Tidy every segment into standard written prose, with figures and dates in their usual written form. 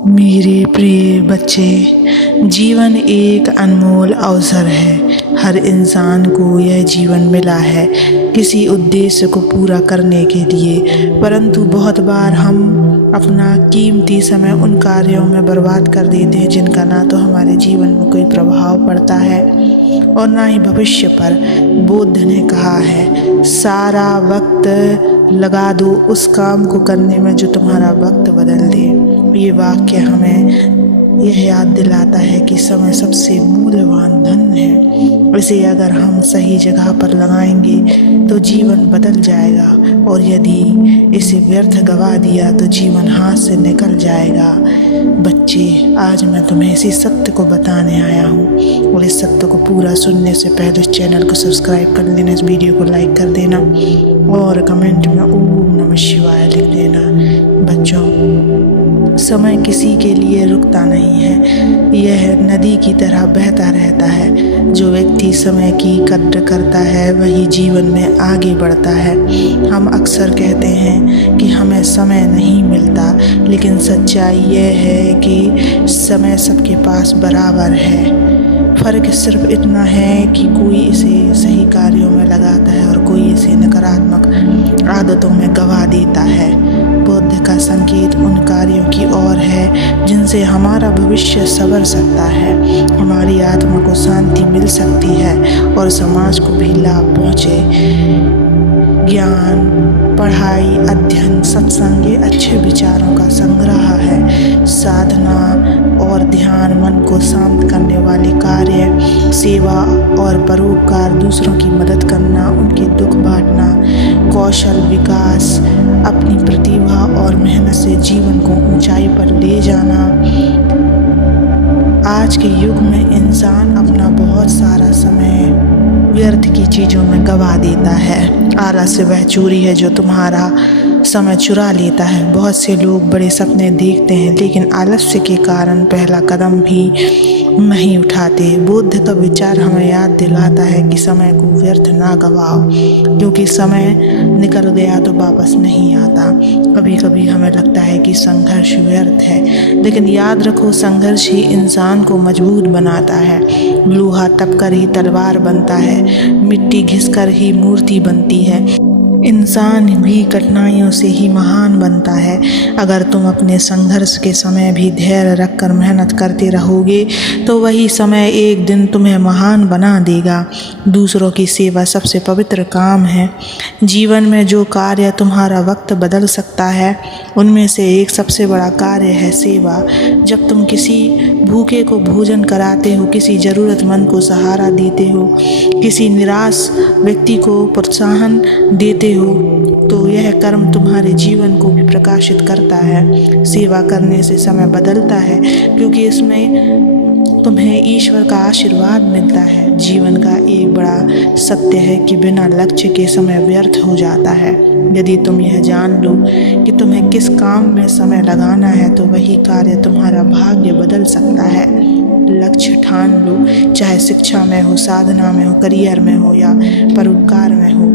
मेरे प्रिय बच्चे, जीवन एक अनमोल अवसर है। हर इंसान को यह जीवन मिला है किसी उद्देश्य को पूरा करने के लिए, परंतु बहुत बार हम अपना कीमती समय उन कार्यों में बर्बाद कर देते हैं जिनका ना तो हमारे जीवन में कोई प्रभाव पड़ता है और ना ही भविष्य पर। बुद्ध ने कहा है, सारा वक्त लगा दो उस काम को करने में जो तुम्हारा वक्त बदल दे। ये वाक्य हमें यह याद दिलाता है कि समय सबसे मूल्यवान धन है। इसे अगर हम सही जगह पर लगाएंगे तो जीवन बदल जाएगा, और यदि इसे व्यर्थ गवा दिया तो जीवन हाथ से निकल जाएगा। बच्चे, आज मैं तुम्हें इसी सत्य को बताने आया हूँ, और इस सत्य को पूरा सुनने से पहले इस चैनल को सब्सक्राइब कर लेना, इस वीडियो को लाइक कर देना और कमेंट में ओम नमः शिवाय लिख देना। बच्चों, समय किसी के लिए रुकता नहीं है, यह नदी की तरह बहता रहता है। जो व्यक्ति समय की कद्र करता है वही जीवन में आगे बढ़ता है। हम अक्सर कहते हैं कि हमें समय नहीं मिलता, लेकिन सच्चाई यह है कि समय सबके पास बराबर है। फ़र्क सिर्फ इतना है कि कोई इसे सही कार्यों में लगाता है और कोई इसे नकारात्मक आदतों में गवा देता है। बुद्ध का संकेत उन कार्यों की ओर है जिनसे हमारा भविष्य संवर सकता है, हमारी आत्मा को शांति मिल सकती है और समाज को भी लाभ पहुँचे। ज्ञान, पढ़ाई, अध्ययन, सत्संग ये अच्छे विचारों का संग्रह है। साधना और ध्यान मन को शांत करने वाले कार्य, सेवा और परोपकार, दूसरों की मदद करना, उनके दुख बांटना, कौशल विकास, अपनी प्रतिभा और मेहनत से जीवन को ऊंचाई पर ले जाना। आज के युग में इंसान अपना बहुत सारा समय व्यर्थ की चीज़ों में गवा देता है। आलस्य वह चोरी है जो तुम्हारा समय चुरा लेता है। बहुत से लोग बड़े सपने देखते हैं, लेकिन आलस्य के कारण पहला कदम भी नहीं उठाते। बुद्ध का विचार हमें याद दिलाता है कि समय को व्यर्थ ना गवाओ, क्योंकि समय निकल गया तो वापस नहीं आता। कभी कभी हमें लगता है कि संघर्ष व्यर्थ है, लेकिन याद रखो, संघर्ष ही इंसान को मजबूत बनाता है। लोहा तपकर ही तलवार बनता है, मिट्टी घिसकर ही मूर्ति बनती है। इंसान भी कठिनाइयों से ही महान बनता है। अगर तुम अपने संघर्ष के समय भी धैर्य रखकर मेहनत करते रहोगे तो वही समय एक दिन तुम्हें महान बना देगा। दूसरों की सेवा सबसे पवित्र काम है। जीवन में जो कार्य तुम्हारा वक्त बदल सकता है उनमें से एक सबसे बड़ा कार्य है सेवा। जब तुम किसी भूखे को भोजन कराते हो, किसी ज़रूरतमंद को सहारा देते हो, किसी निराश व्यक्ति को प्रोत्साहन देते हो, तो यह कर्म तुम्हारे जीवन को भी प्रकाशित करता है। सेवा करने से समय बदलता है, क्योंकि इसमें तुम्हें ईश्वर का आशीर्वाद मिलता है। जीवन का एक बड़ा सत्य है कि बिना लक्ष्य के समय व्यर्थ हो जाता है। यदि तुम यह जान लो कि तुम्हें किस काम में समय लगाना है तो वही कार्य तुम्हारा भाग्य बदल सकता है। लक्ष्य ठान लो, चाहे शिक्षा में हो, साधना में हो, करियर में हो या परोपकार में हो,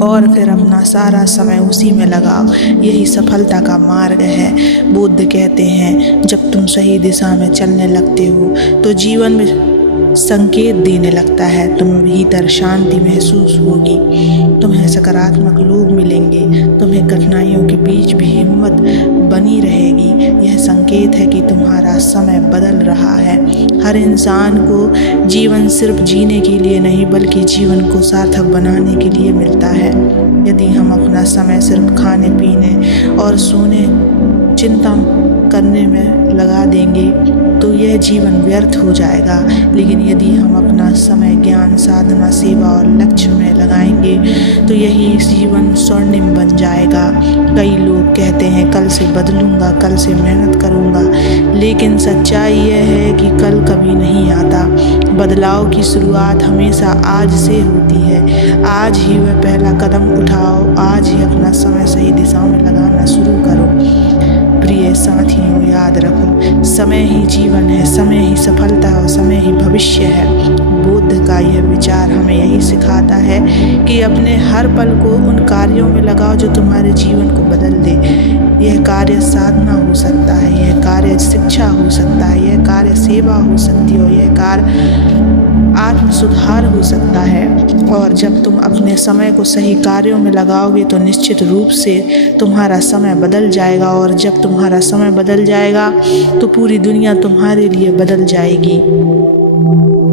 और फिर अपना सारा समय उसी में लगाओ। यही सफलता का मार्ग है। बुद्ध कहते हैं, जब तुम सही दिशा में चलने लगते हो तो जीवन में संकेत देने लगता है। तुम्हें भीतर शांति महसूस होगी, तुम्हें सकारात्मक लोग मिलेंगे, तुम्हें कठिनाइयों के बीच भी हिम्मत बनी रहेगी। यह संकेत है कि तुम्हारा समय बदल रहा है। हर इंसान को जीवन सिर्फ जीने के लिए नहीं बल्कि जीवन को सार्थक बनाने के लिए मिलता है। यदि हम अपना समय सिर्फ खाने पीने और सोने चिंता करने में लगा देंगे तो यह जीवन व्यर्थ हो जाएगा। लेकिन यदि हम अपना समय ज्ञान, साधना, सेवा और लक्ष्य में लगाएंगे तो यही जीवन स्वर्णिम बन जाएगा। कई लोग कहते हैं, कल से बदलूंगा, कल से मेहनत करूंगा, लेकिन सच्चाई यह है कि कल कभी नहीं आता। बदलाव की शुरुआत हमेशा आज से होती है। आज ही वह पहला कदम उठाओ, आज ही अपना समय सही दिशा में लगाना शुरू करो। प्रिय साथियों, याद रखो, समय ही जीवन है, समय ही सफलता और समय ही भविष्य है। बुद्ध का यह विचार हमें यही सिखाता है कि अपने हर पल को उन कार्यों में लगाओ जो तुम्हारे जीवन को बदल दे। यह कार्य साधना हो सकता है, यह कार्य कार्य शिक्षा हो सकता है, यह कार्य सेवा हो सकती है, यह कार्य आत्म सुधार हो सकता है। और जब तुम अपने समय को सही कार्यों में लगाओगे तो निश्चित रूप से तुम्हारा समय बदल जाएगा, और जब तुम्हारा समय बदल जाएगा तो पूरी दुनिया तुम्हारे लिए बदल जाएगी।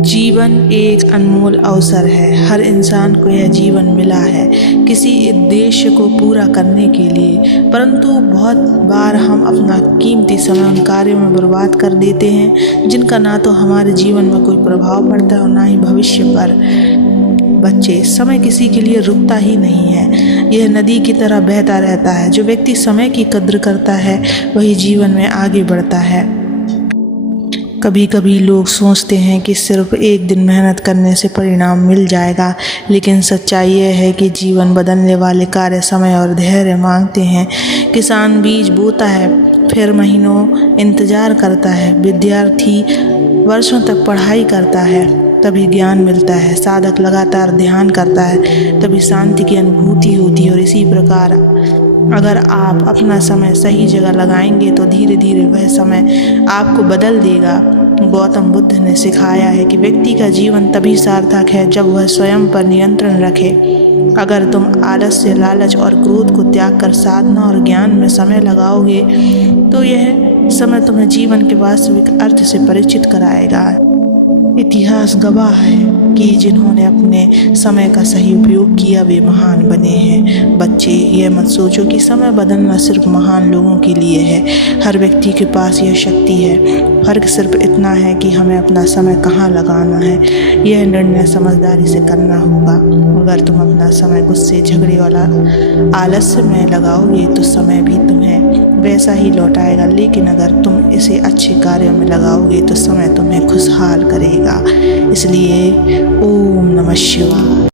जीवन एक अनमोल अवसर है। हर इंसान को यह जीवन मिला है किसी उद्देश्य को पूरा करने के लिए, परंतु बहुत बार हम अपना कीमती समय उन कार्यों में बर्बाद कर देते हैं जिनका ना तो हमारे जीवन में कोई प्रभाव पड़ता है और ना ही भविष्य पर। बच्चे, समय किसी के लिए रुकता ही नहीं है, यह नदी की तरह बहता रहता है। जो व्यक्ति समय की कद्र करता है वही जीवन में आगे बढ़ता है। कभी कभी लोग सोचते हैं कि सिर्फ एक दिन मेहनत करने से परिणाम मिल जाएगा, लेकिन सच्चाई यह है कि जीवन बदलने वाले कार्य समय और धैर्य मांगते हैं। किसान बीज बोता है, फिर महीनों इंतजार करता है। विद्यार्थी वर्षों तक पढ़ाई करता है, तभी ज्ञान मिलता है। साधक लगातार ध्यान करता है, तभी शांति की अनुभूति होती है। और इसी प्रकार अगर आप अपना समय सही जगह लगाएंगे तो धीरे धीरे वह समय आपको बदल देगा। गौतम बुद्ध ने सिखाया है कि व्यक्ति का जीवन तभी सार्थक है जब वह स्वयं पर नियंत्रण रखे। अगर तुम आलस्य, लालच और क्रोध को त्याग कर साधना और ज्ञान में समय लगाओगे तो यह समय तुम्हें जीवन के वास्तविक अर्थ से परिचित कराएगा। इतिहास गवाह है कि जिन्होंने अपने समय का सही उपयोग किया वे महान बने हैं। बच्चे, यह मत सोचो कि समय बदलना सिर्फ महान लोगों के लिए है। हर व्यक्ति के पास यह शक्ति है। फर्क सिर्फ इतना है कि हमें अपना समय कहाँ लगाना है। यह निर्णय समझदारी से करना होगा। अगर तुम अपना समय गुस्से, झगड़े वाला आलस्य में लगाओगे तो समय भी तुम्हें वैसा ही लौटाएगा, लेकिन अगर तुम इसे अच्छे कार्यों में लगाओगे तो समय तुम्हें खुशहाल करेगा। इसलिए ओम नमः शिवाय।